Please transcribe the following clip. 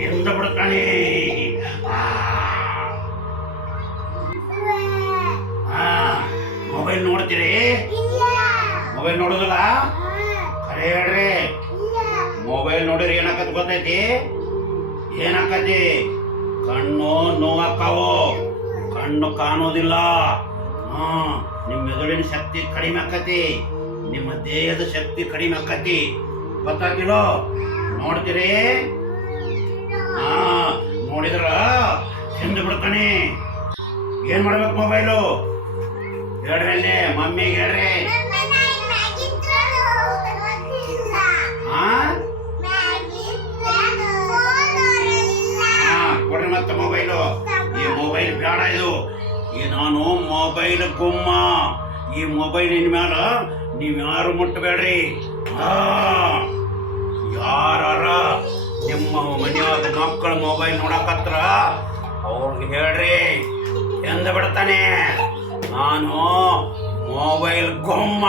ತಿಂದು ಬಿಡ್ತಾನೆ. ಮೊಬೈಲ್ ನೋಡ್ತೀರಿ? ಮೊಬೈಲ್ ನೋಡೋದಿಲ್ಲ? ಖರೆ ಹೇಳ್ರಿ, ಮೊಬೈಲ್ ನೋಡಿರಿ ಏನಾಕತ್ ಗೊತ್ತೈತಿ? ಏನಾಕತಿ? ಕಣ್ಣು ನೋವಾಕಾವು, ಕಣ್ಣು ಕಾಣೋದಿಲ್ಲ. ನಿಮ್ಮ ಮೆದುಳಿನ ಶಕ್ತಿ ಕಡಿಮೆ ಆಕತಿ, ನಿಮ್ಮ ದೇಹದ ಶಕ್ತಿ ಕಡಿಮೆ ಆಕತಿ. ಗೊತ್ತಾಗಿಲ್ಲೋ? ನೋಡ್ತೀರಿ? ನೋಡಿದ್ರ ತಿಂದು ಬಿಡ್ತಾನೆ. ಏನ್ ಮಾಡ್ಬೇಕು ಮೊಬೈಲು? ಹೇಳ್ರಿ, ಅಲ್ಲಿ ಮಮ್ಮಿಗೆ ಹೇಳ್ರಿ. ಕೊಡ್ರಿ ಮತ್ತೆ ಮೊಬೈಲು. ಈ ಮೊಬೈಲ್ ಬೇಡ, ಈ ನಾನು ಮೊಬೈಲ್ ಗುಮ್ಮ. ಈ ಮೊಬೈಲಿನ ಮ್ಯಾಲ ನೀವ್ಯಾರು ಮುಟ್ಟಬೇಡ್ರಿ. ಯಾರ ನಿಮ್ಮ ಮನೆಯಾಗ ಮಕ್ಕಳ ಮೊಬೈಲ್ ನೋಡಕತ್ರ ಅವ್ರಿಗೆ ಹೇಳ್ರಿ, ಎಂದ ಬಿಡ್ತಾನೆ ನಾನು ಮೊಬೈಲ್ ಗುಮ್ಮ.